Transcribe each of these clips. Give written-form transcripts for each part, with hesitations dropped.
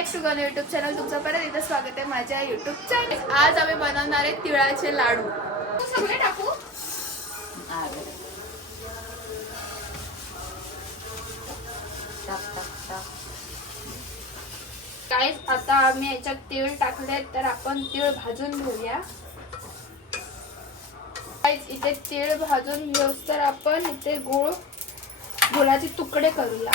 Back to Ganu YouTube channel. तुमचं परत एकदा स्वागत आहे माझ्या युट्यूब चॅनल. आज आम्ही बनवणार आहे तिळाचे लाडू. सगळे टाकू. गाईस, आता आम्ही याच्यात तीळ टाकले तर आपण तीळ भाजून घेऊया. गाईस, इथे तीळ भाजून घेऊ तर आपण इथे गुळाचे तुकडे करूया.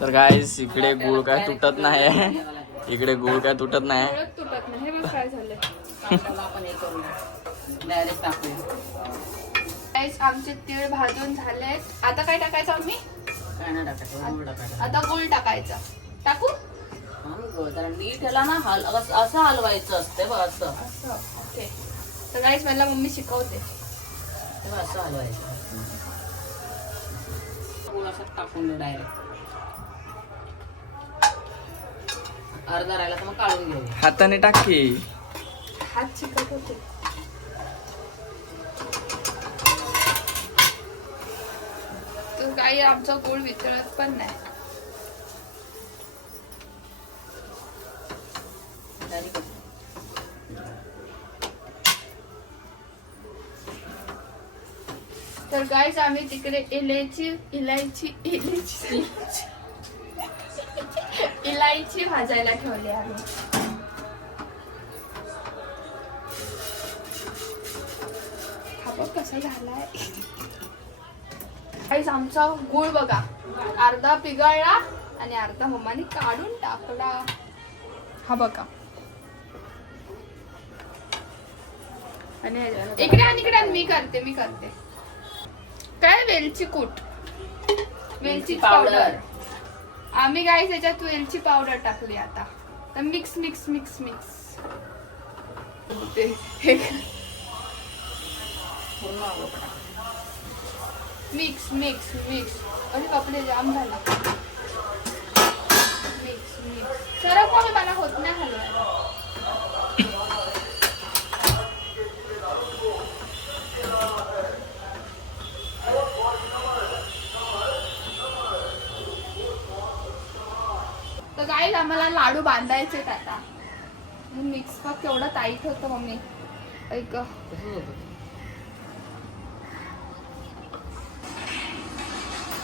तर गाईस इकडे गुळ काय तुटत नाही. इकडे गुळ काय तुटत नाही. तुटत नाही. हे बघ काय झालंय. गाईस, आमचे तीळ भाजून झालेत. आता काय टाकायचं आम्ही? आता गुळ टाकायचा. टाकू? नीट ह्याला ना असं हलवायचं असतं बघ. असं ओके. तर गाईस, मला मम्मी शिकवते. असं हलवायचं. गुळ असं टाकून डायरेक्ट अर्धा राहिला तर मग काढून घेऊ. हाताने टाक की. हात शिकत होते. तर काही आमचा गुळ वितळत पण नाही. तर गाईस, आम्ही तिकडे इलायची भाजायला ठेवली आम्ही. हा बघ कसा झालाय. गाईस, आमचा गुळ बघा, अर्धा पिघळला आणि अर्धा मम्माने काढून टाकला. हा बघा. आणि इकडे आणि इकडे मी करते. काय वेलची कूट, वेलची पावडर. आम्ही गाईस याच्यात वेलची पावडर टाकली. आता तर मिक्स अरे कपडे जाम झाला. मिक्स सरक कोणी मला होत नाही हलवायला. तर गाईस, आम्हाला लाडू बांधायचे आता. मिक्स बघ केवढं टाईट होतं मम्मी. ऐक,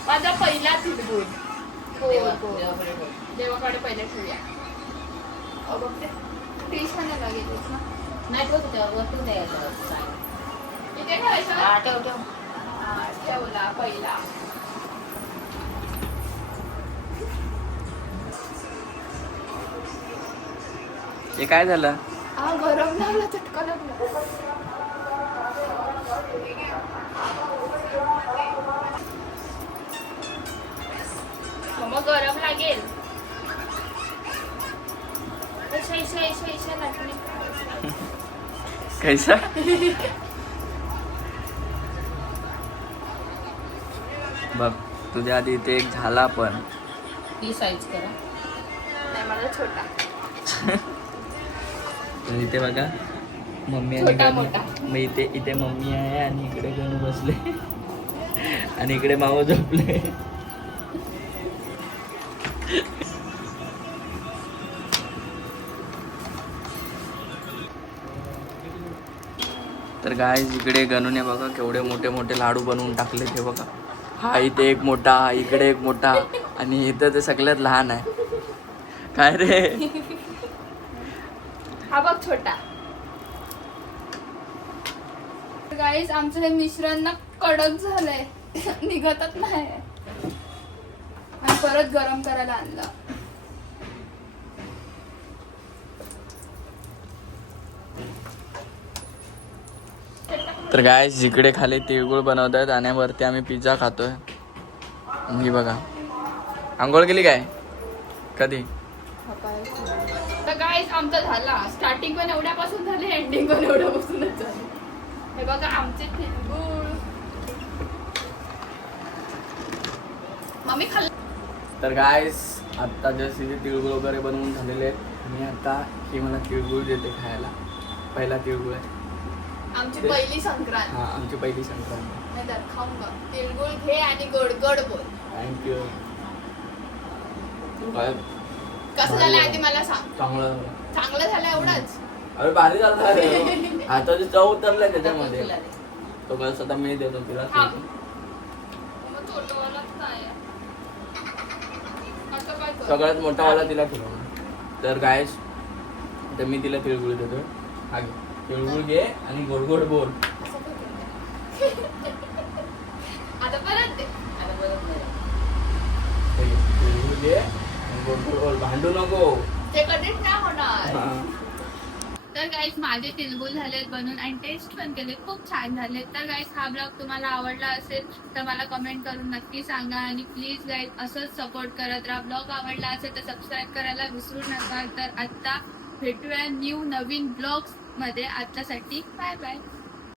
माझा पहिला तिळगुळ देवाकडे पहिले ठेवूया. बघ ते टेन्शन लागेल ना. नाही वरतून द्यायचं. इथे ठेवायचं. ठेवला पहिला. हे काय झालं? हा गरम लागला, चटका लागला. मग गरम लागेल. कैसा? बघ, तुझ्या आधी इथे एक झाला पण. ती साईज करा. नाही, मला छोटा. तर इथे बघा मम्मी आणि गणू. मग इथे मम्मी आहे आणि इकडे गणू बसले आणि इकडे मामा झोपले. तर गाईज, इकडे गणूने बघा केवढे मोठे मोठे लाडू बनवून टाकले. ते बघा, हा इथे एक मोठा, इकडे एक मोठा आणि इथं ते सगळ्यात लहान आहे. काय रे? हा बघ छोटा. गाईस, आमचं हे मिश्रण ना कडक झालंय. निघतच नाही. आणि परत गरम करायला आणलं. तर गाईस, इकडे खाली तिळगुळ बनवत आहेत आणि वरती आम्ही पिझ्झा खातोय. ही बघा, आंघोळ केली काय कधी? तर गाईस, आमचा झाला. स्टार्टिंग पण एवढ्यापासून झाली, एंडिंग पण एवढ्यापासूनच झाली. हे बघा आमचे तिळगुळ. मम्मी खाल्लं. तर गाईस, आत्ता जस्ट इथे तिळगुळ वगैरे बनवून झालेले आहेत आणि आता ही मला तिळगुळ देते खायला. पहिला तिळगुळ आहे. आमची पहिली संक्रांत. हा, आमची पहिली संक्रांत. नाही तर खाऊन बघ. तिळगुळ घे आणि गोड गोड बोल. थँक्यू. काय कसं झालं आधी मला सांग. चांगलं झालं. चांगलं झालं एवढंच. अरे भारी झालं रे. हाताची चव उतरलाय त्याच्यामध्ये. तो कसं आता मी देतो तिला. थांब. मग छोटंवालाच काय आहे? आता काय करू? सगळ्यात मोठा वाला तिला खिलवणार. तर गायस तर मी तिला तिळगुळ देतोय. हा घे. तिळगुळ घे आणि गोड गोड बोल. असं काय केलं? आता परत दे. आता परत नाही. हे घे. तिळगुळ घे आणि गोड गोड बोल. भांडू नको. ते कधीच नाही होणार. हा. तर गाईस माझे तिळगुळ झालेत बनून आणि टेस्ट पण केले, खूप छान झाले. तर गाईस हा ब्लॉग तुम्हाला आवडला असेल तर मला कमेंट करून नक्की सांगा आणि प्लीज गाईस असंच सपोर्ट करत राहा. ब्लॉग आवडला असेल तर सबस्क्राईब करायला विसरू नका. तर आता भेटूया नवीन ब्लॉग्स मध्ये. आतासाठी बाय बाय.